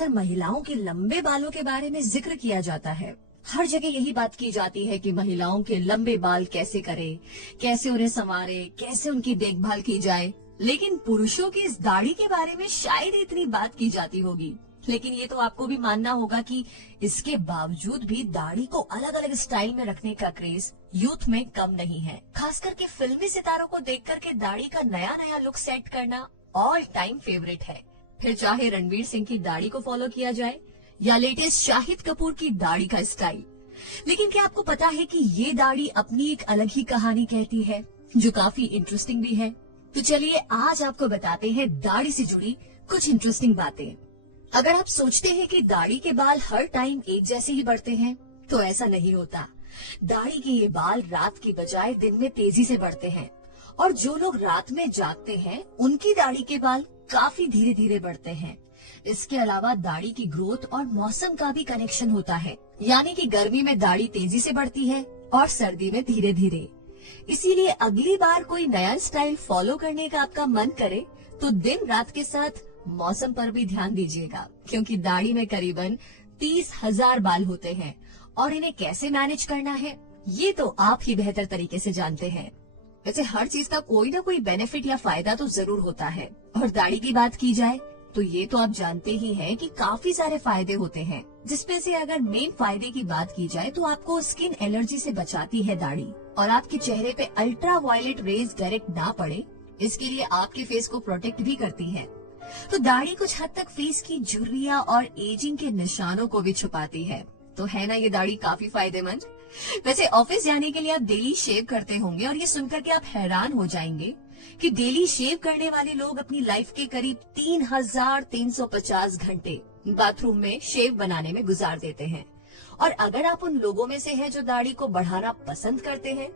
अक्सर महिलाओं के लंबे बालों के बारे में जिक्र किया जाता है। हर जगह यही बात की जाती है कि महिलाओं के लंबे बाल कैसे करें, कैसे उन्हें संवारे, कैसे उनकी देखभाल की जाए। लेकिन पुरुषों की इस दाढ़ी के बारे में शायद इतनी बात की जाती होगी। लेकिन ये तो आपको भी मानना होगा कि इसके बावजूद भी दाढ़ी को अलग अलग स्टाइल में रखने का क्रेज यूथ में कम नहीं है। खास करके फिल्मी सितारों को देख करके दाढ़ी का नया नया लुक सेट करना ऑल टाइम फेवरेट है। फिर चाहे रणवीर सिंह की दाढ़ी को फॉलो किया जाए या लेटेस्ट शाहिद कपूर की दाढ़ी का स्टाइल। लेकिन क्या आपको पता है कि ये दाढ़ी अपनी एक अलग ही कहानी कहती है, जो काफी इंटरेस्टिंग भी है। तो चलिए आज आपको बताते हैं दाढ़ी से जुड़ी कुछ इंटरेस्टिंग बातें। अगर आप सोचते हैं कि दाढ़ी के बाल हर टाइम एक जैसे ही बढ़ते हैं, तो ऐसा नहीं होता। दाढ़ी के ये बाल रात की बजाय दिन में तेजी से बढ़ते हैं, और जो लोग रात में जागते हैं उनकी दाढ़ी के बाल काफी धीरे धीरे बढ़ते हैं। इसके अलावा दाढ़ी की ग्रोथ और मौसम का भी कनेक्शन होता है, यानी कि गर्मी में दाढ़ी तेजी से बढ़ती है और सर्दी में धीरे धीरे। इसीलिए अगली बार कोई नया स्टाइल फॉलो करने का आपका मन करे तो दिन रात के साथ मौसम पर भी ध्यान दीजिएगा, क्योंकि दाढ़ी में करीबन 30,000 बाल होते हैं और इन्हें कैसे मैनेज करना है ये तो आप ही बेहतर तरीके से जानते हैं। वैसे हर चीज का कोई ना कोई बेनिफिट या फायदा तो जरूर होता है, और दाढ़ी की बात की जाए तो ये तो आप जानते ही हैं कि काफी सारे फायदे होते हैं, जिसमें से अगर मेन फायदे की बात की जाए तो आपको स्किन एलर्जी से बचाती है दाढ़ी, और आपके चेहरे पे अल्ट्रा वायलेट रेज डायरेक्ट ना पड़े इसके लिए आपके फेस को प्रोटेक्ट भी करती है। तो दाढ़ी कुछ हद तक फेस की झुर्रियां और एजिंग के निशानों को भी छुपाती है। तो है ना ये दाढ़ी काफी फायदेमंद। वैसे ऑफिस जाने के लिए आप डेली शेव करते होंगे, और ये सुनकर के आप हैरान हो जाएंगे कि डेली शेव करने वाले लोग अपनी लाइफ के करीब 3,350 घंटे बाथरूम में शेव बनाने में गुजार देते हैं। और अगर आप उन लोगों में से हैं जो दाढ़ी को बढ़ाना पसंद करते हैं,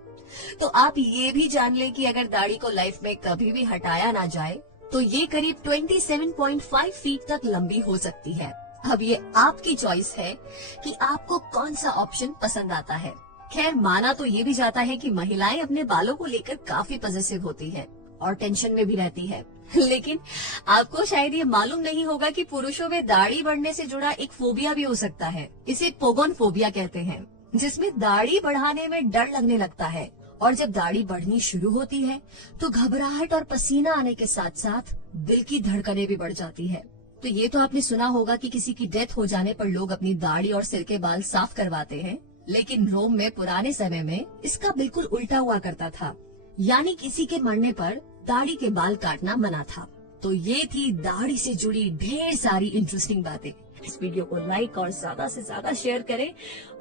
तो आप ये भी जान लें कि अगर दाढ़ी को लाइफ में कभी भी हटाया ना जाए तो ये करीब 27.5 फीट तक लंबी हो सकती है। अब ये आपकी चॉइस है कि आपको कौन सा ऑप्शन पसंद आता है। खैर, माना तो ये भी जाता है कि महिलाएं अपने बालों को लेकर काफी पॉजिटिव होती है और टेंशन में भी रहती है। लेकिन आपको शायद ये मालूम नहीं होगा कि पुरुषों में दाढ़ी बढ़ने से जुड़ा एक फोबिया भी हो सकता है। इसे पोगोन फोबिया कहते हैं, जिसमें दाढ़ी बढ़ाने में डर लगने लगता है, और जब दाढ़ी बढ़नी शुरू होती है तो घबराहट और पसीना आने के साथ साथ दिल की धड़कनें भी बढ़ जाती है। तो ये तो आपने सुना होगा कि किसी की डेथ हो जाने पर लोग अपनी दाढ़ी और सिर के बाल साफ करवाते हैं, लेकिन रोम में पुराने समय में इसका बिल्कुल उल्टा हुआ करता था, यानी किसी के मरने पर दाढ़ी के बाल काटना मना था। तो ये थी दाढ़ी से जुड़ी ढेर सारी इंटरेस्टिंग बातें। इस वीडियो को लाइक और ज्यादा से ज्यादा शेयर करें।